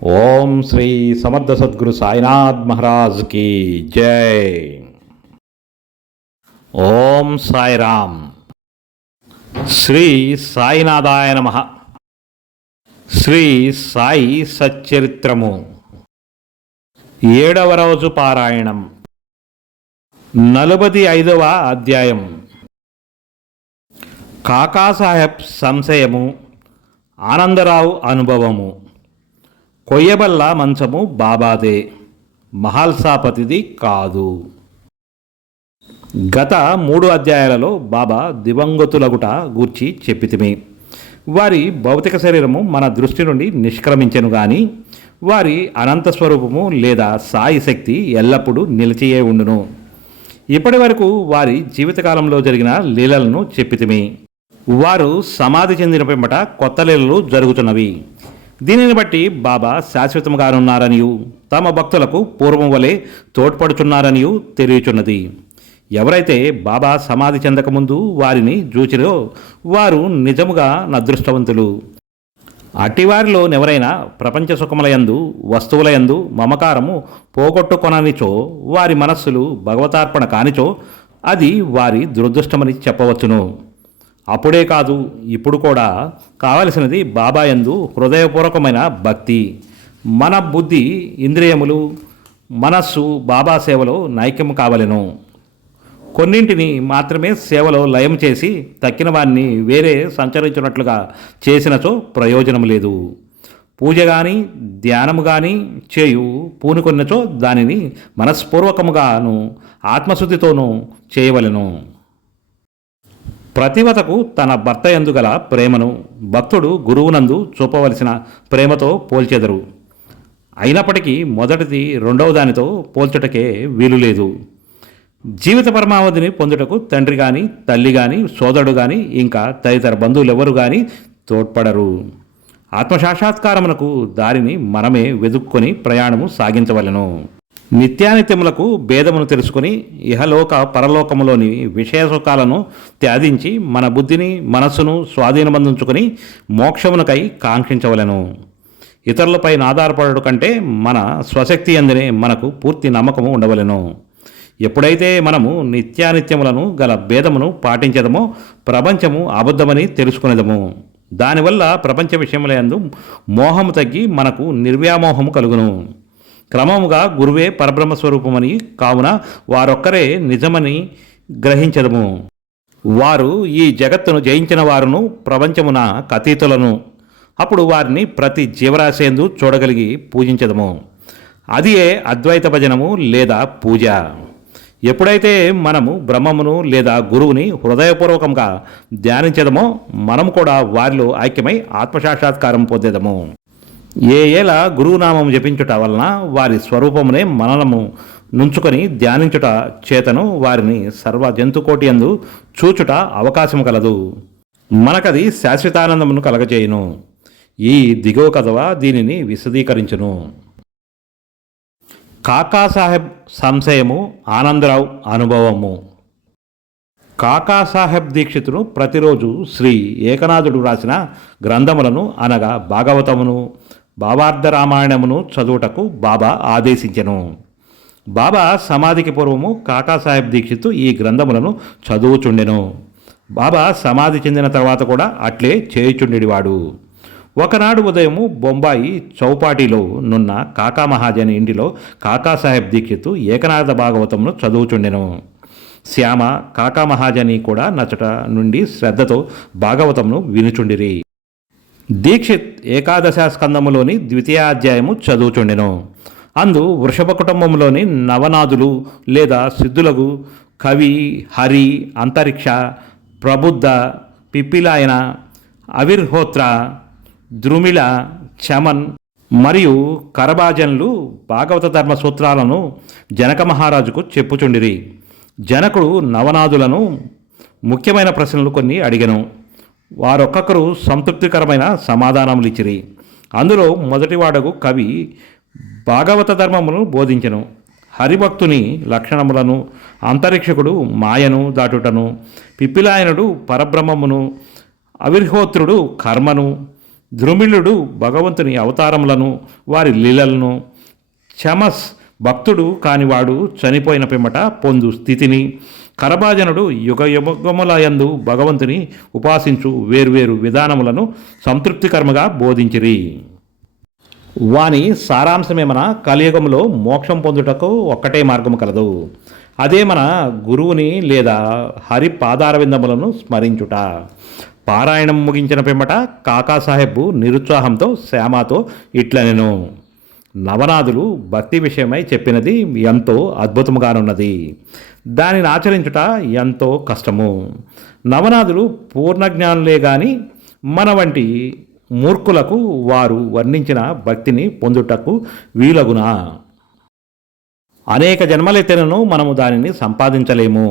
ఓం శ్రీ సమర్థ సద్గురు సాయినాథ్ మహారాజ్ కి జై. ఓం సాయిరామ్. శ్రీ సాయినాథాయ నమః. శ్రీ సాయి సచ్చరిత్రము 7వ రోజు పారాయణం 45వ అధ్యాయం. కాకాసాహెబ్ సంశయము, ఆనందరావు అనుభవము. కొయ్యబల్ల మంచము బాబాదే, మహల్సాపతిది కాదు. గత 3 అధ్యాయాలలో బాబా దివంగతులగుట గూర్చి చెప్పితిమి. వారి భౌతిక శరీరము మన దృష్టి నుండి నిష్క్రమించెను గాని వారి అనంత స్వరూపము లేదా సాయి శక్తి ఎల్లప్పుడూ నిలిచియే ఉండును. ఇప్పటి వరకు వారి జీవితకాలంలో జరిగిన లీలలను చెప్పితిమి. వారు సమాధి చెందిన పిమ్మట కొత్త లీలలు జరుగుతున్నవి. దీనిని బట్టి బాబా శాశ్వతముగానున్నారనియు తమ భక్తులకు పూర్వం వలె తోడ్పడుచున్నారనియు తెలియచున్నది. ఎవరైతే బాబా సమాధి చెందకముందు వారిని చూచిరో వారు నిజముగా అదృష్టవంతులు. అట్టివారిలో ఎవరైనా ప్రపంచ సుఖములయందు వస్తువులయందు మమకారము పోగొట్టుకొననిచో వారి మనస్సులు భగవతార్పణ కానిచో అది వారి దురదృష్టమని చెప్పవచ్చును. అప్పుడే కాదు, ఇప్పుడు కూడా కావలసినది బాబా యందు హృదయపూర్వకమైన భక్తి. మన బుద్ధి, ఇంద్రియములు, మనస్సు బాబా సేవలో నైక్యము కావలెను. కొన్నింటిని మాత్రమే సేవలో లయం చేసి తక్కిన వారిని వేరే సంచరించినట్లుగా చేసినచో ప్రయోజనం లేదు. పూజ కానీ ధ్యానము కానీ చేయు పూనుకొన్నచో దానిని మనస్పూర్వకముగాను ఆత్మశుద్ధితోనూ చేయవలెను. ప్రతివతకు తన భర్త యందు గల ప్రేమను భక్తుడు గురువునందు చూపవలసిన ప్రేమతో పోల్చెదరు. అయినప్పటికీ మొదటిది రెండవ దానితో పోల్చుటకే వీలు లేదు. జీవిత పరమావధిని పొందుటకు తండ్రి కానీ తల్లి కానీ సోదరుడు కానీ ఇంకా తదితర బంధువులు ఎవరు కానీ తోడ్పడరు. ఆత్మసాక్షాత్కారమునకు దారిని మనమే వెదుక్కొని ప్రయాణము సాగించవలెను. నిత్యానిత్యములకు భేదమును తెలుసుకుని ఇహలోక పరలోకములోని విషయ సుఖాలను త్యాదించి మన బుద్ధిని మనస్సును స్వాధీనమందించుకొని మోక్షమునకై కాంక్షించవలెను. ఇతరులపై ఆధారపడడం కంటే మన స్వశక్తి అందనే మనకు పూర్తి నమ్మకము ఉండవలెను. ఎప్పుడైతే మనము నిత్యానిత్యములను గల భేదమును పాటించదమో ప్రపంచము అబద్ధమని తెలుసుకునేదము. దానివల్ల ప్రపంచ విషయములందు మోహము తగ్గి మనకు నిర్వ్యామోహము కలుగును. క్రమముగా గురువే పరబ్రహ్మస్వరూపమని కావున వారొక్కరే నిజమని గ్రహించదము. వారు ఈ జగత్తును జయించిన వారును ప్రపంచమున అతీతులను. అప్పుడు వారిని ప్రతి జీవరాశియందు చూడగలిగి పూజించదము. అదియే అద్వైత భజనము లేదా పూజ. ఎప్పుడైతే మనము బ్రహ్మమును లేదా గురువుని హృదయపూర్వకంగా ధ్యానించదమో మనము కూడా వారిలో ఐక్యమై ఆత్మసాక్షాత్కారం పొందేదము. ఏలా గురువునామం జపించుట వలన వారి స్వరూపమునే మననము నుంచుకొని ధ్యానించుట చేతను వారిని సర్వ జంతుకోటి యందు చూచుట అవకాశము కలదు. మనకది శాశ్వతానందమును కలగజేయును. ఈ దిగువ కథవ దీనిని విశదీకరించును. కాకాసాహెబ్ సంశయము, ఆనందరావు అనుభవము. కాకాసాహెబ్ దీక్షితును ప్రతిరోజు శ్రీ ఏకనాథుడు రాసిన గ్రంథములను అనగా భాగవతమును భావార్థ రామాయణమును చదువుటకు బాబా ఆదేశించెను. బాబా సమాధికి పూర్వము కాకాసాహెబ్ దీక్షిత్ ఈ గ్రంథములను చదువుచుండెను. బాబా సమాధి చెందిన తర్వాత కూడా అట్లే చేయుచుండేవాడు. ఒకనాడు ఉదయము బొంబాయి చౌపాటిలో నున్న కాకా మహాజన్ ఇంటిలో కాకాసాహెబ్ దీక్షిత్ ఏకనాథ భాగవతమును చదువుచుండెను. శ్యామ, కాకా మహాజని కూడా నచ్చట నుండి శ్రద్ధతో భాగవతమును వినుచుండిరి. దీక్షిత్ ఏకాదశ స్కందములోని 2వ అధ్యాయము చదువుచుండెను. అందు వృషభ కుటుంబంలోని నవనాథులు లేదా సిద్ధులకు కవి, హరి, అంతరిక్ష, ప్రబుద్ధ, పిప్పిలాయన, అవిర్హోత్ర, ద్రుమిళ, చమన్ మరియు కరభాజన్లు భాగవత ధర్మ సూత్రాలను జనక మహారాజుకు చెప్పుచుండిరి. జనకుడు నవనాథులను ముఖ్యమైన ప్రశ్నలు కొన్ని అడిగెను. వారొక్కొక్కరు సంతృప్తికరమైన సమాధానములు ఇచ్చిరి. అందులో మొదటివాడగు కవి భాగవత ధర్మమును బోధించెను. హరిభక్తుని లక్షణములను, అంతరిక్షకుడు మాయను దాటుటను, పిప్పిలాయనుడు పరబ్రహ్మమును, అవిర్హోత్రుడు కర్మను, ద్రుమిళుడు భగవంతుని అవతారములను వారి లీలలను, చమస్ భక్తుడు కానివాడు చనిపోయిన పిమ్మట పొందు స్థితిని, కరభాజనుడు యుగ యుగములయందు భగవంతుని ఉపాసించు వేర్వేరు విధానములను సంతృప్తికరముగా బోధించిరి. వాని సారాంశమేమన కలియుగములో మోక్షం పొందుటకు ఒక్కటే మార్గము కలదు. అదే మన గురువుని లేదా హరి పాదారవిందములను స్మరించుట. పారాయణం ముగించిన పిమ్మట కాకాసాహెబ్ నిరుత్సాహంతో శ్యామతో ఇట్లనెను: నవనాథులు భక్తి విషయమై చెప్పినది ఎంతో అద్భుతముగానున్నది. దానిని ఆచరించుట ఎంతో కష్టము. నవనాథులు పూర్ణజ్ఞానులే గాని మన వంటి మూర్ఖులకు వారు వర్ణించిన భక్తిని పొందుటకు వీలగునా? అనేక జన్మలెత్తెనను మనము దానిని సంపాదించలేము.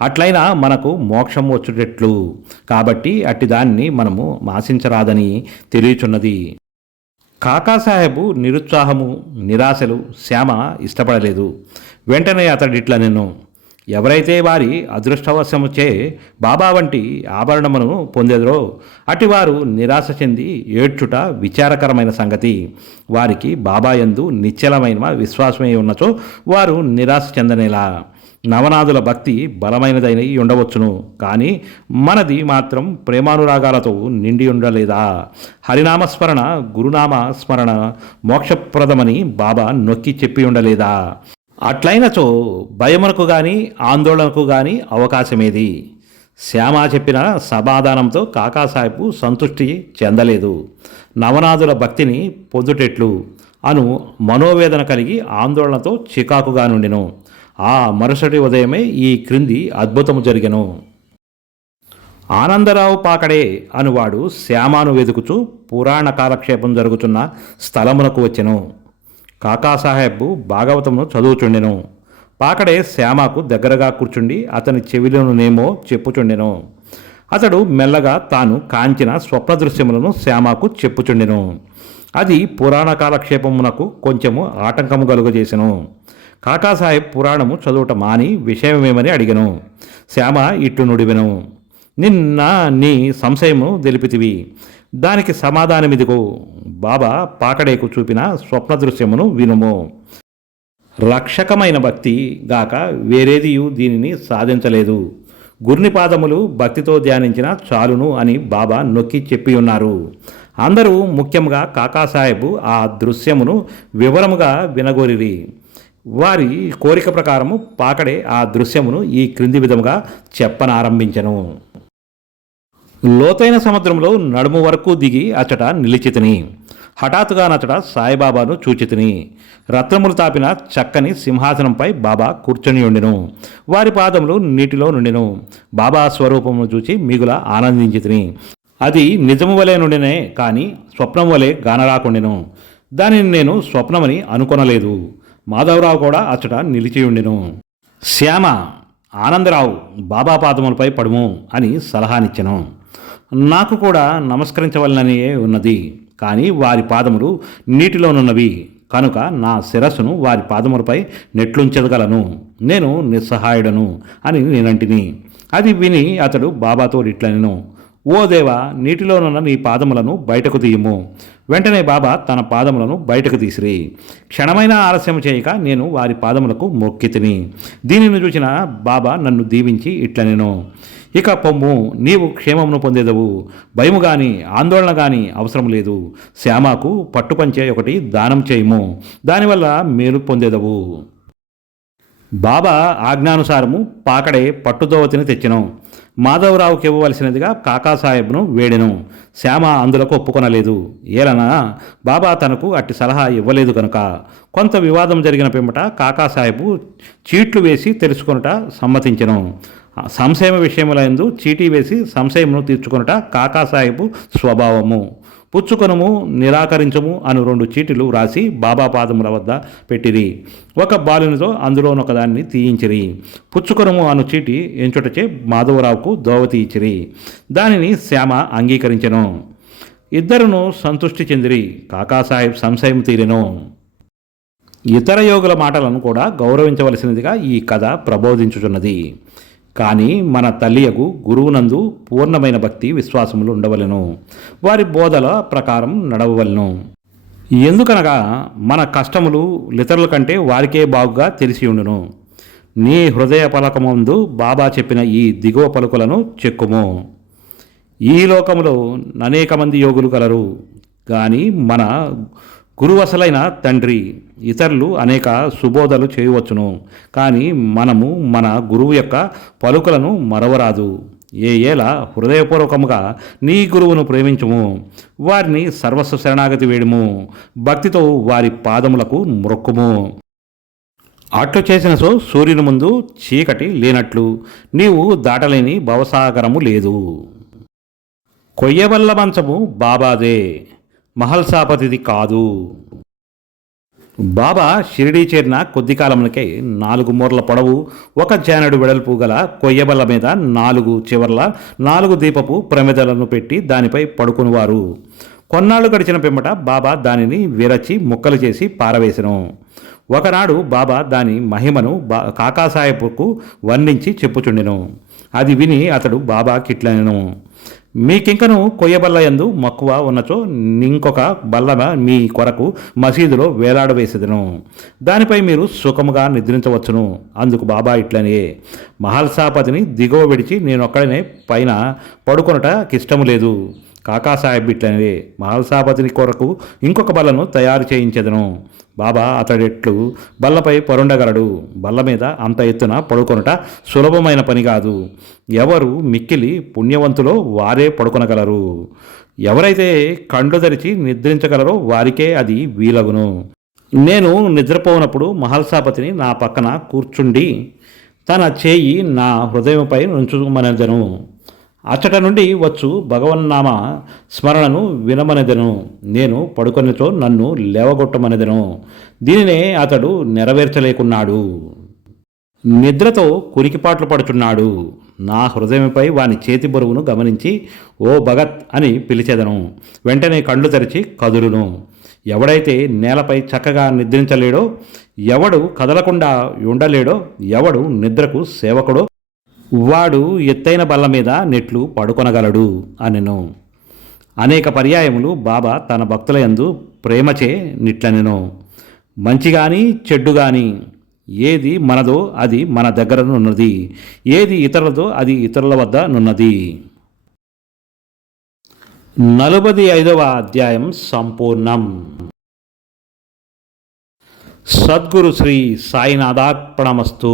అట్లయినా మనకు మోక్షం వచ్చుటెట్లు? కాబట్టి అట్టి దాన్ని మనము ఆశించరాదని తెలియచున్నది. కాకాసాహెబు నిరుత్సాహము, నిరాశలు శ్యామ ఇష్టపడలేదు. వెంటనే అతడిట్లనెను: ఎవరైతే వారి అదృష్టవశముచే బాబా వంటి ఆభరణమును పొందెదరో అటివారు నిరాశ చెంది ఏడ్చుట విచారకరమైన సంగతి. వారికి బాబా యందు నిశ్చలమైన విశ్వాసమే ఉన్నచో వారు నిరాశ చెందనేలా. నవనాథుల భక్తి బలమైనదైన ఉండవచ్చును, కానీ మనది మాత్రం ప్రేమానురాగాలతో నిండి ఉండలేదా? హరినామస్మరణ, గురునామ స్మరణ మోక్షప్రదమని బాబా నొక్కి చెప్పి ఉండలేదా? అట్లయినచో భయమునకు గాని ఆందోళనకు గాని అవకాశమేది? శ్యామ చెప్పిన సమాధానంతో కాకాసాహెబ్ సంతృష్టి చెందలేదు. నవనాథుల భక్తిని పొందుటెట్లు అను మనోవేదన కలిగి ఆందోళనతో చికాకుగా నుండెను. ఆ మరుసటి ఉదయమే ఈ క్రింది అద్భుతము జరిగెను. ఆనందరావు పాకడే అనువాడు శ్యామను వెతుకుచూ పురాణ కాలక్షేపం జరుగుతున్న స్థలమునకు వచ్చెను. కాకాసాహెబ్ భాగవతమును చదువుచుండెను. పాకడే శ్యామకు దగ్గరగా కూర్చుండి అతని చెవిలోనేమో చెప్పుచుండెను. అతడు మెల్లగా తాను కాంచిన స్వప్న దృశ్యములను శ్యామకు చెప్పుచుండెను. అది పురాణ కాలక్షేపమునకు కొంచెము ఆటంకము కలుగజేసెను. కాకాసాహెబ్ పురాణము చదువుట మాని విషయమేమని అడిగెను. శ్యామ ఇట్లు నుడివెను: నిన్న నీ సంశయము తెలిపితివి, దానికి సమాధానమిదిగో. బాబా పాకడేకు చూపిన స్వప్న దృశ్యమును వినుము. రక్షకమైన భక్తి గాక వేరేదియు దీనిని సాధించలేదు. గుర్ని పాదములు భక్తితో ధ్యానించిన చాలును అని బాబా నొక్కి చెప్పి ఉన్నారు. అందరూ ముఖ్యంగా కాకాసాహెబ్ ఆ దృశ్యమును వివరముగా వినగోరిరి. వారి కోరిక ప్రకారము పాకడే ఆ దృశ్యమును ఈ క్రింది విధముగా చెప్పనారంభించెను. లోతైన సముద్రంలో నడుము వరకు దిగి అచట నిలిచితిని. హఠాత్తుగా నచట సాయిబాబాను చూచితిని. రత్నములు తాపిన చక్కని సింహాసనంపై బాబా కూర్చొని ఉండెను. వారి పాదములు నీటిలో నుండెను. బాబా స్వరూపమును చూచి మిగుల ఆనందించితిని. అది నిజము వలె నుండినే కానీ స్వప్నం వలె గానరాకుండెను. దానిని నేను స్వప్నమని అనుకొనలేదు. మాధవరావు కూడా అచ్చట నిలిచి ఉండెను. శ్యామ, ఆనందరావు బాబా పాదములపై పడుము అని సలహానిచ్చెను. నాకు కూడా నమస్కరించవలనని ఉన్నది, కానీ వారి పాదములు నీటిలోనున్నవి కనుక నా శిరస్సును వారి పాదములపై నెట్లుంచగలను. నేను నిస్సహాయుడను అని నేనంటిని. అది విని అతడు బాబాతో ఇట్లనెను: ఓ దేవా, నీటిలోనున్న నీ పాదములను బయటకు తీయము. వెంటనే బాబా తన పాదములను బయటకు తీసిరి. క్షణమైన ఆలస్యం చేయక నేను వారి పాదములకు మొక్కితిని. దీనిని చూసిన బాబా నన్ను దీవించి ఇట్లనెను: ఇక పొమ్ము, నీవు క్షేమమును పొందేదవు. భయము గాని ఆందోళన గాని అవసరం లేదు. శ్యామకు పట్టుపంచే ఒకటి దానం చేయము, దానివల్ల మేలు పొందేదవు. బాబా ఆజ్ఞానుసారము పాకడే పట్టుదోవతిని తెచ్చెను. మాధవరావుకి ఇవ్వవలసినదిగా కాకాసాహెబ్ను వేడెను. శ్యామ అందులకు ఒప్పుకొనలేదు. ఏలనా బాబా తనకు అట్టి సలహా ఇవ్వలేదు కనుక. కొంత వివాదం జరిగిన పిమ్మట కాకాసాహెబ్ చీట్లు వేసి తెలుసుకొనుట సమ్మతించెను. సంశయం విషయములందు చీటీ వేసి సంశయమును తీర్చుకొనుట కాకాసాహెబ్ స్వభావము. పుచ్చుకొనుము, నిరాకరించము అను 2 చీటీలు రాసి బాబా పాదముల వద్ద పెట్టిరి. ఒక బాలునితో అందులోనొకదాన్ని తీయించిరి. పుచ్చుకొనుము అను చీటి ఎంచుటచే మాధవరావుకు దోవతి ఇచ్చిరి. దానిని శ్యామ అంగీకరించెను. ఇద్దరును సంతృష్టి చెందిరి. కాకాసాహెబ్ సంశయం తీరెను. ఇతర యోగుల మాటలను కూడా గౌరవించవలసినదిగా ఈ కథ ప్రబోధించుచున్నది. కానీ మన తల్లియగు గురువునందు పూర్ణమైన భక్తి విశ్వాసములు ఉండవలెను. వారి బోధల ప్రకారం నడవవలెను. ఎందుకనగా మన కష్టములు ఇతరుల కంటే వారికే బాగుగా తెలిసి ఉండును. నీ హృదయ పలకముందు బాబా చెప్పిన ఈ దిగువ పలుకులను చెక్కుము. ఈ లోకములో అనేక మంది యోగులు కలరు, కానీ మన గురువసలైన తండ్రి. ఇతరులు అనేక సుబోధలు చేయవచ్చును, కానీ మనము మన గురువు యొక్క పలుకులను మరవరాదు. ఏలా హృదయపూర్వకముగా నీ గురువును ప్రేమించుము, వారిని సర్వస్వ శరణాగతి వేడుము, భక్తితో వారి పాదములకు మ్రొక్కుము. అట్లు చేసిన సూర్యుని ముందు చీకటి లేనట్లు నీవు దాటలేని భవసాగరము లేదు. కొయ్యబల్ల మంచము బాబాదే, మహల్సాపతిది కాదు. బాబా షిరిడీ చేరిన కొద్ది కాలమునకే 4 మూరల పొడవు 1 జానెడు వెడల్పు గల కొయ్యబల్ల మీద 4 చివర్ల 4 దీపపు ప్రమిదలను పెట్టి దానిపై పడుకునివారు. కొన్నాళ్ళు గడిచిన పిమ్మట బాబా దానిని విరచి ముక్కలు చేసి పారవేసెను. ఒకనాడు బాబా దాని మహిమను కాకాసాహెబ్కు వర్ణించి చెప్పుచుండెను. అది విని అతడు బాబా కిట్లనెను, మీకింకను కొయ్యబల్ల యందు మక్కువ ఉన్నచో ఇంకొక బల్ల మీ కొరకు మసీదులో వేలాడవేసేదను, దానిపై మీరు సుఖముగా నిద్రించవచ్చును. అందుకు బాబా ఇట్లనే, మహల్సాపతిని దిగువ విడిచి నేనొక్కడనే పైన పడుకొనటకిష్టము లేదు. కాకాసాహెబ్ ఇట్లనే, మహల్సాపతిని కొరకు ఇంకొక బల్లను తయారు చేయించెదను. బాబా అతడెట్లు బల్లపై పరుండగలడు. బల్ల మీద అంత ఎత్తున పడుకొనుట సులభమైన పని కాదు. ఎవరు మిక్కిలి పుణ్యవంతులో వారే పడుకొనగలరు. ఎవరైతే కండ్లు తెరిచి నిద్రించగలరో వారికే అది వీలగును. నేను నిద్రపోనప్పుడు మహల్సాపతిని నా పక్కన కూర్చుండి తన చేయి నా హృదయంపై నుంచుమనెదను. అచ్చట నుండి వచ్చు భగవన్నామ స్మరణను వినమనెదను. నేను పడుకొనిచో నన్ను లేవగొట్టమనెదను. దీనినే అతడు నెరవేర్చలేకున్నాడు. నిద్రతో కురికిపాట్లు పడుచున్నాడు. నా హృదయంపై వాని చేతి బరువును గమనించి ఓ భగత్ అని పిలిచెదను. వెంటనే కళ్ళు తెరిచి కదులును. ఎవడైతే నేలపై చక్కగా నిద్రించలేడో, ఎవడు కదలకుండా ఉండలేడో, ఎవడు నిద్రకు సేవకుడో వాడు ఎత్తైన బల్ల మీద నెట్లు పడుకొనగలడు అనెను. అనేక పర్యాయములు బాబా తన భక్తుల యందు ప్రేమచే నిట్లనెను. మంచి గాని చెడ్డు గాని ఏది మనదో అది మన దగ్గర నున్నది, ఏది ఇతరులదో అది ఇతరుల వద్ద నున్నది. 45వ అధ్యాయం సంపూర్ణం. సద్గురు శ్రీ సాయినాథార్పణమస్తు.